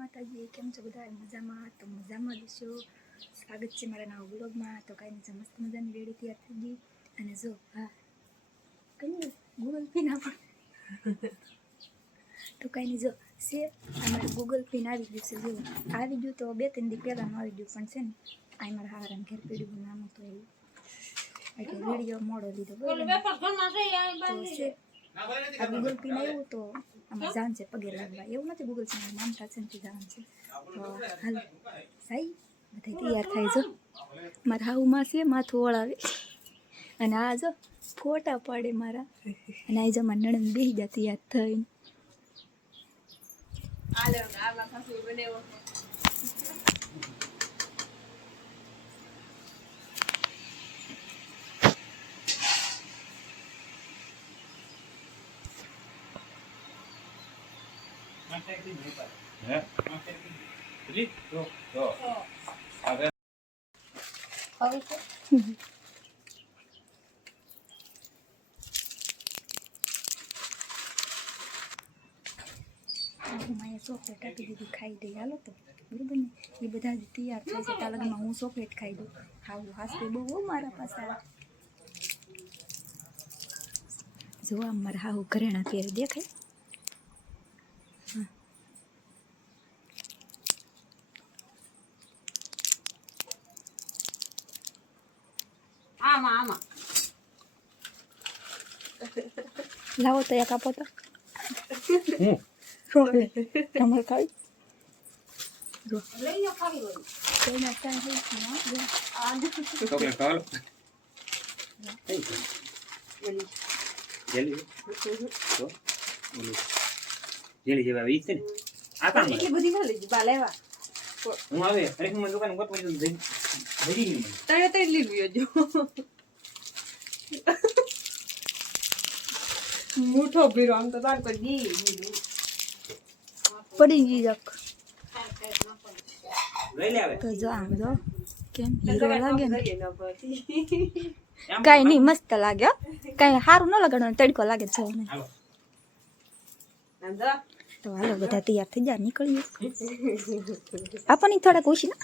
માતાજી કેમ છો બધા મજામાં? તો મજામાં જશો. સ્વાગત છે મારા નવા બ્લોગમાં. તો કાંઈ નહીં, મસ્ત મજાની રેડી તૈયાર થઈ ગઈ. અને જો હા કઈ ગૂગલ પિન આપણ તો કાંઈ નહીં, જો છે અમારે ગૂગલ પિન આવી ગયું છે. જો આવી ગયું તો 2-3 દી પહેલાંનું આવી ગયું, પણ છે ને આ મારા હારાને ઘેર પીડ્યું નામ તો એવું એટલે વિડીયો મોડો લીધો. તો છે આ ગૂગલ પિન આવ્યું તો આમાં જાન છે પગે લાગવા. એવું નથી ગૂગલ પિન નામ સાથે નથી જાન છે. તો હાલ સાઈ બધા તૈયાર થાય. જો મારા હાઉમાં છે માથું ઓળાવે અને આ જો ફોટા પાડે મારા. અને આ જમા નણંદ બેસી ગયા તૈયાર થઈને. ચોકલેટ આપી દીધી, ખાઈ દઈ હાલો. તો બરાબર ને, એ બધા તૈયાર થાય છે ત્યાં લગનમાં હું ચોકલેટ ખાઈ દઉં. હાવું હાસતે બહુ મારા પાસે. જો આમ મારા હાવું ઘરેણા પહેરે દેખાય. લાવો તો એક આપો તો તમારે ખાવી જેલી જેવા વીસ છે ને આ કામ એટલી બધી ના લેજી બા લેવા હું આવે અરે હું દુકાન ગોત પડી જઈ નહીં તારે તો લીધું જો મૂઠો ભીરો આમ તો તાર પર દી લીધું પડી ગઈ જક લઈ લે આવે તો જો આમ જો કેમ હીરો લાગે ને. કાંઈ નહીં, મસ્ત લાગે. કાંઈ સારું ન લગાડવાનું, તડકો લાગે છે ને. તો હાલો બધા તૈયાર થઈ જાય, નીકળીએ. આપોની થોડાક ઓછી ના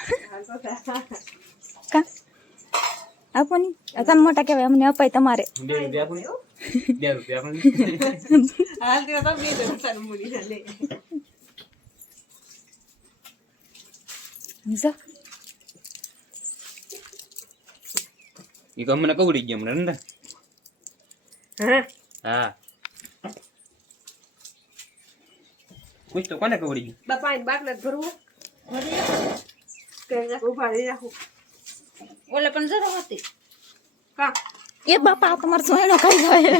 કા આપોની તમે મોટા કહેવાય, અમને અપાય તમારે. ઈ તો મને કવડી ગયો મને ને. હા કુછ તો કોને કવડી ગયું બાપા ને બાટલા ભરવું કે ઉભા રહી રાખું ઓલે પણ જરા હતી કા એ બાપા તમાર સોયણો ખાઈ જાય.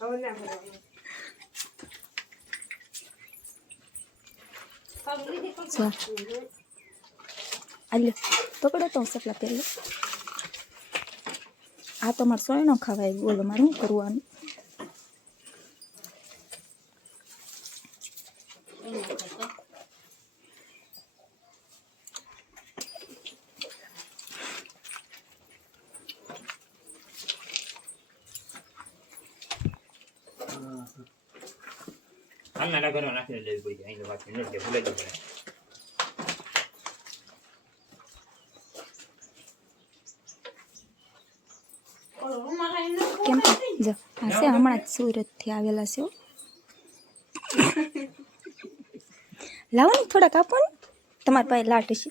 હવે ના ભરવું આલે પકડો તો સપલા પહેલો. આ તો મારે સોયણો ખાવાય. બોલો મારે શું કરવાનું? હાલ ના ઘરો નાખી લેવી પડી અહીં વાત ન કે ભૂલાઈ ગયું પડે. કેમ જો આ છે હમણાં જ સુરતથી આવેલા છે. લાવો ને થોડાક આપો ને, તમારી પાસે લાટ છે.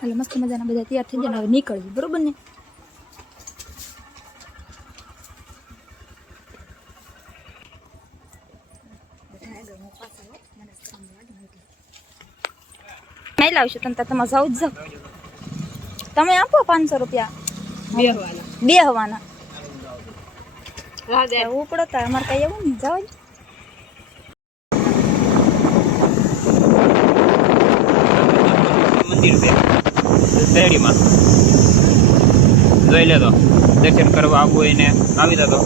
હાલો મસ્ત મજાના બધા તૈયાર થઈ જાય, હવે નીકળવું બરોબર ને. નહીં લાવશો તમે તમારે જાવ જ જાવ. તમે આપો 500 રૂપિયા બે હવાના ઉપડો તા અમારે કઈ એવું નહીં. જાવ મંદિર છે શેરડીમાં, જોઈ લેતો. દર્શન કરવા આવવું હોય ને આવી જતો.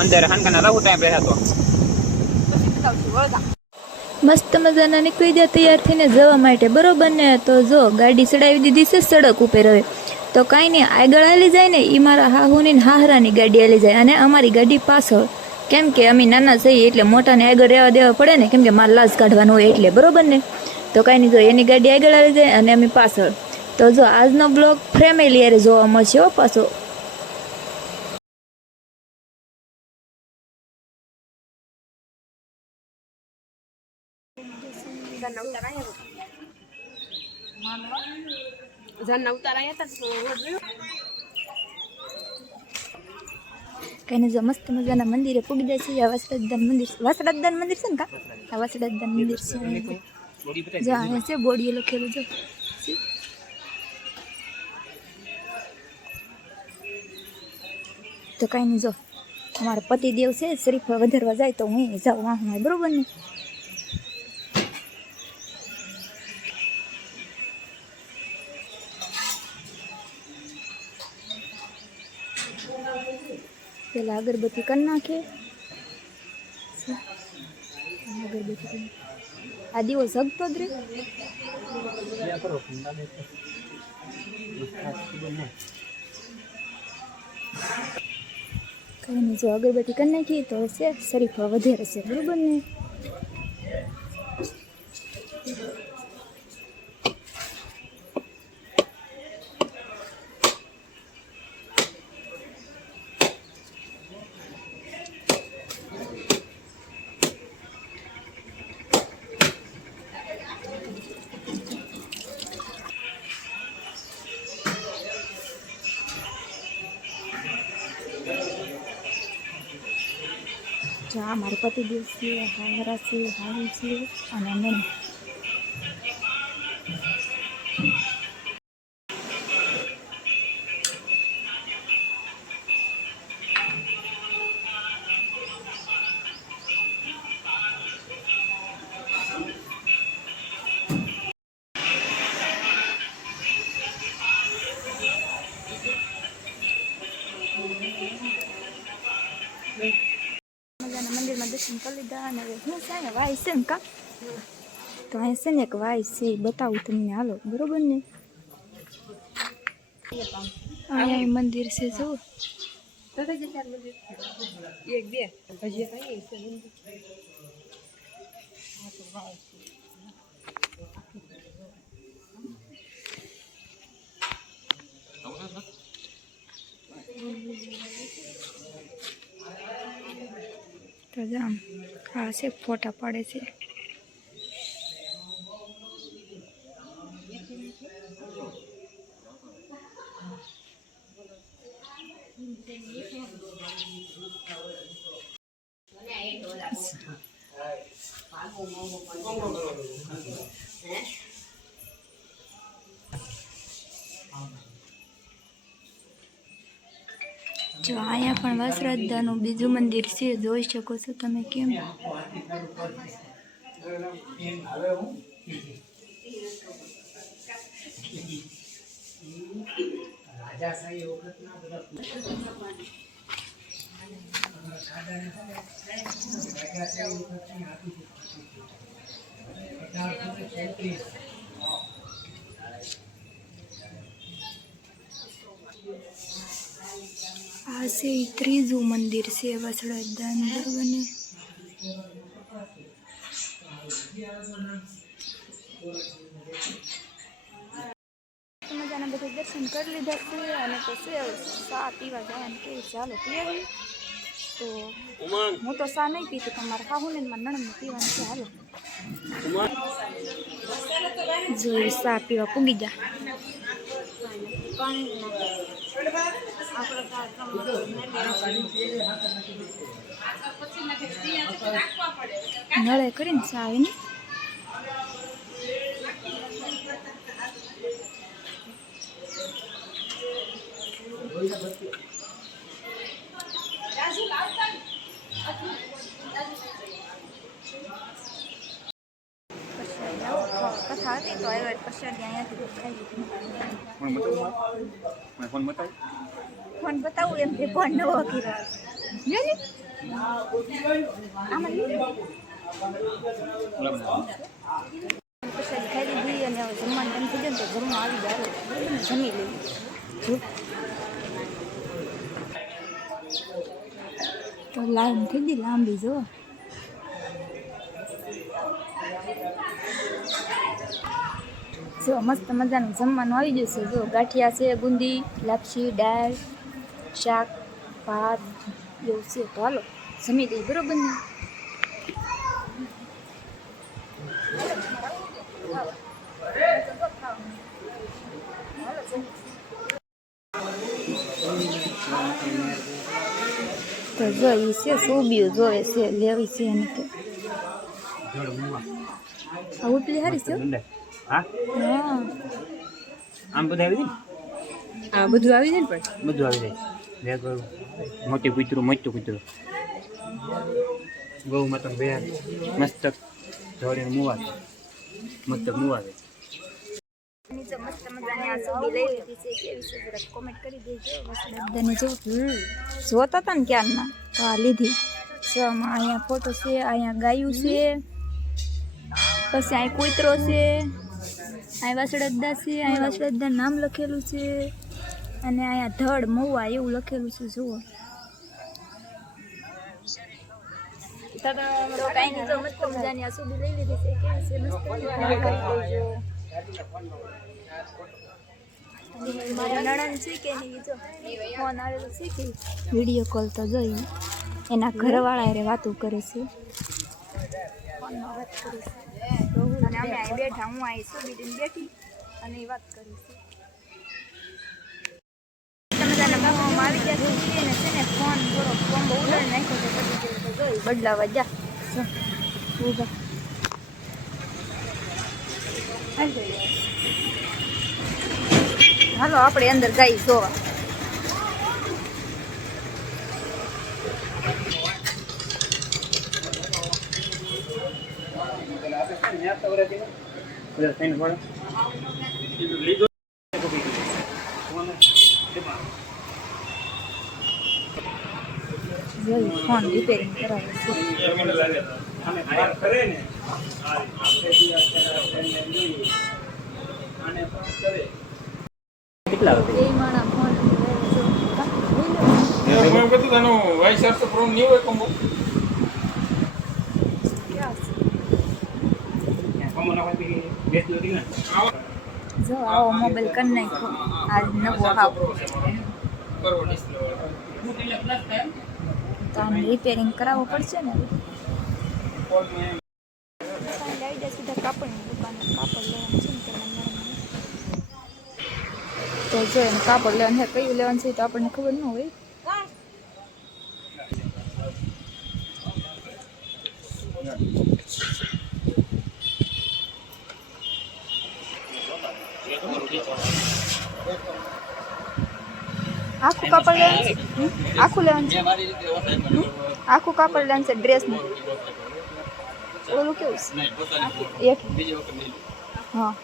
અંદર હાનકાના રહું ત્યાં બેઠા તો મસ્ત મજાના નીકળી જાય તૈયાર થઈને જવા માટે બરોબર ને. તો જો ગાડી ચડાવી દીધી છે સડક ઉપર. હવે તો કાંઈ નહીં, આગળ હાલી જાય ને એ મારા હાહુની ને હાહરાની ગાડી હાલી જાય અને અમારી ગાડી પાછળ. કેમ કે અમે નાના છીએ એટલે મોટાને આગળ રહેવા દેવા પડે ને, કેમ કે મારે લાશ કાઢવાનો હોય એટલે, બરોબર ને. તો કાંઈ નહીં, જો એની ગાડી આગળ હાલી જાય અને અમે પાછળ. તો જો આજનો બ્લોગ ફેમિલી યારે જોવા મળશે હો પાછો. કઈને જો મસ્ત મજાના મંદિરે પૂગી જાય છે. આ વાસળાદાન મંદિર, વાસળાદાન મંદિર છે ને કા? આ વાસળાદાન મંદિર છે. જો અહીંયા છે બોડીએ લખેલું છે. તો કાંઈ નહીં, જો અમારા પતિદેવ છે શરીફળ વધારવા જાય તો હું જાઉં વાહમાં, બરોબર ને. પેલા અગરબત્તી કરી નાખે. અગરબત્તી કરી આ દીવો જગતો જ રે. કઈ નહીં, જો અગરબત્તી કરી નાખી તો છે શરીફળ વધારે છે, બરોબર ને. આ મારા પતિદેવ છે, હારા છે, હારી છે અને મન. મંદિરમાં દર્શન કરી લીધા અને હવે હું છે ને વાય છે ને કા, તો અહીં છે ને એક વાય છે, બતાવું તમને, હાલો, બરોબર ને. અહીંયા મંદિર છે, જો તો જામ આ છે, ફોટા પાડે છે. જો અહીંયા પણ વાસરાદાનું બીજું મંદિર છે, જોઈ શકો છો તમે. કેમ આ છે ત્રીજું મંદિર છે વાસળાદાન, બરોબર ને. મજાના બધા દર્શન કરી લીધા છે અને તો છે ચા પીવા જવાનું કે ચાલો પીએ. તો હું તો ચા નહીં પીતી, પણ મારા હાહુ ને મારા નણંદને પીવાનું છે, હાલો. જો ચા પીવા પૂગી જા. નળે કરીને ચા આવે ને. કથા હતી તો આવ્યો પ્રસાદી અહીંયાથી ખાઈ લીધું. ફોન બતાવું એમ કે ફોન નવો કર્યો. પ્રસાદી ખાઈ લીધી અને હવે જમવાનું ટાઈમ થઈ જાય તો જમવા આવી જાય, જમી લેવું. જો તો લાઈન થઈ ગઈ લાંબી જો મસ્ત મજાનું જમવાનું આવી જશે જો ગાંઠિયા છે બુંદી લાપસી દાળ શાક ભાત એવું છે તો હાલો જમી દઈએ બરોબર ને તો જો એ છે સોબીઓ જોવે છે લેવી છે એને તો આ ઉપલી હારી છે હા આમ બધું આવી જાય આ બધું આવી જાય ને પણ બધું આવી જાય મોટી કૂતરું મોટું કૂતરું ગૌ મતલબ બે મસ્તક જોડીને મુવા મસ્તક મુવા નીચે મસ્ત મજાની આ સોબી લઈ લીધી છે કેવી છે જરા કોમેન્ટ કરી દેજો બધાને જો જોતા હતા ને ક્યારના તો આ લીધી જો આમાં અહીંયા ફોટો છે અહીંયા ગાયું છે પછી અહીં કૂતરો છે અહીં વાસળદા છે અહીં વાસળદા નામ લખેલું છે અને અહીંયા ધડ મહુવા એવું લખેલું છે જુઓ તો કાંઈ નહીં જો મસ્ત મજાની આ સોબી લઈ લીધી છે કેવી છે મસ્ત મારા નણંદ છે કે નહીં જો ફોન આવેલો છે કે વિડીયો કોલ તો જોઈ એના ઘરવાળા હારે વાતો કરે છે ફોનમાં વાત કરે છે અને અમે અહીં બેઠા હું અહીં સુબીને બેઠી અને એ વાત કરી છે મજાના મોમાં આવી ગયા છે ને છે ને ફોન થોડો કોમ્બો ઉડાડી નાખ્યો છે પછી તો જોઈ બદલાવા જા ઊભા હાલો આપણે અંદર જઈ જોવા ફોન રિપેરિંગ કરાવે જો આવો મોબાઈલ કરી નાખો આજ નવો આવો તો આને રિપેરિંગ કરાવવું પડશે ને સીધા કાપડની દુકાન કાપડ લેવાનું છે ને તો જો એને કાપડ લેવાનું છે કયું લેવાનું છે તો આપણને ખબર ન હોય આખું કાપડ લેવાનું છે આખું લેવાનું છે આખું કાપડ લેવાનું છે ડ્રેસનું ઓલું કેવું છે એક હા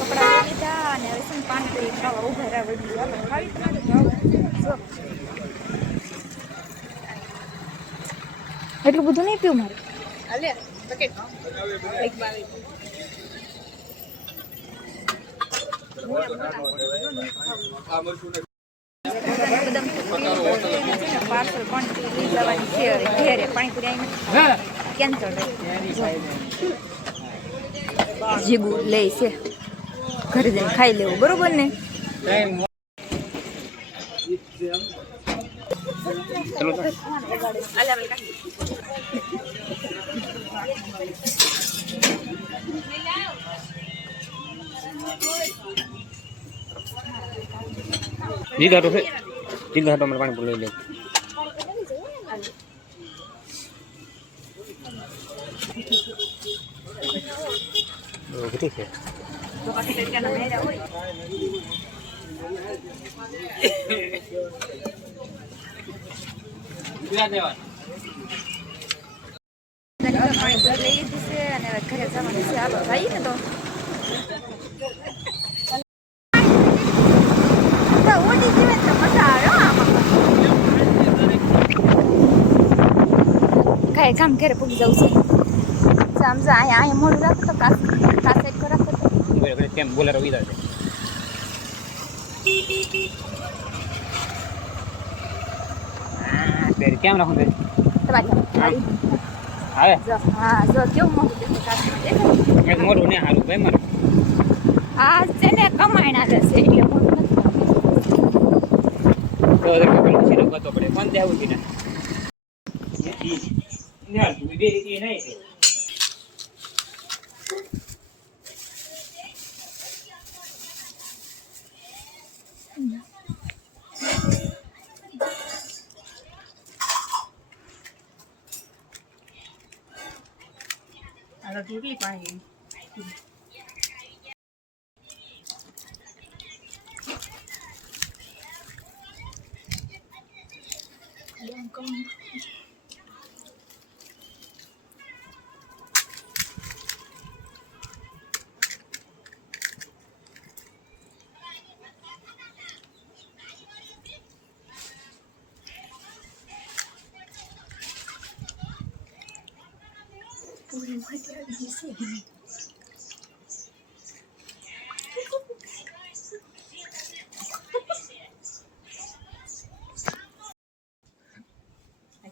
કપડા લઈ લીધા અને હવે છે ને પાણી ખાવા ઉભા રહ્યા ખાવી તમારે એટલું બધું નહીં પીવું મારે પાર્સલ પાણીપુરી લઈ જવાની છે ઘેરે પાણીપુરી આવીને કેન્સલ જીગું લે છે ઘરે જઈને ખાઈ લેવું બરોબર ને જીગા તો જીગા તો પાણી પૂરી લઈ લે ઠીક છે લઈ દીધું છે અને ઘરે જવાનું છે હાલો જઈએ ને તો ઓડી જીવે તો મજા આવે આમાં કાંઈ કામ ઘરે પૂગી જવું છે સમજા અહીંયા મોડું રાખતો કાસ એક રાખતો કેમ બોલેરો વિધા છે કેમ રાખું તે તમારી આવે હા જો કેવું મોટું દેખાય કાચમાં દેખાય એક મોઢું ને હારું ભાઈ મારું આ છે ને કમાયના જશે એટલે મોટું નથી તો પેલું સીરો ગતો પડે કોણ દેવું છે ને ના તું બે રીતે નહીં હાલો કેટલી પાણી પૂરી મજા આવી જશે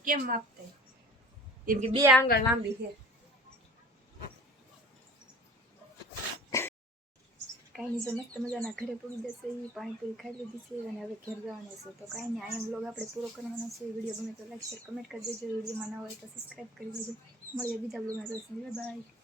કેમ માપતા એમ કે બે આંગળ લાંબી છે કાંઈ નહીં જો મસ્ત મજાના ઘરે પૂરી જશે એ પાણીપુરી ખાઈ લીધી છે અને હવે ઘેર જવાના છે તો કાંઈ નહીં અહીંયા બ્લોગ આપણે પૂરો કરવાનો છે વિડીયો ગમે તો લાઈક શેર કમેન્ટ કરી દેજો વિડીયોમાં ન હોય તો સબસ્ક્રાઈબ કરી દેજો મળીએ બીજા બ્લોગમાં બાય.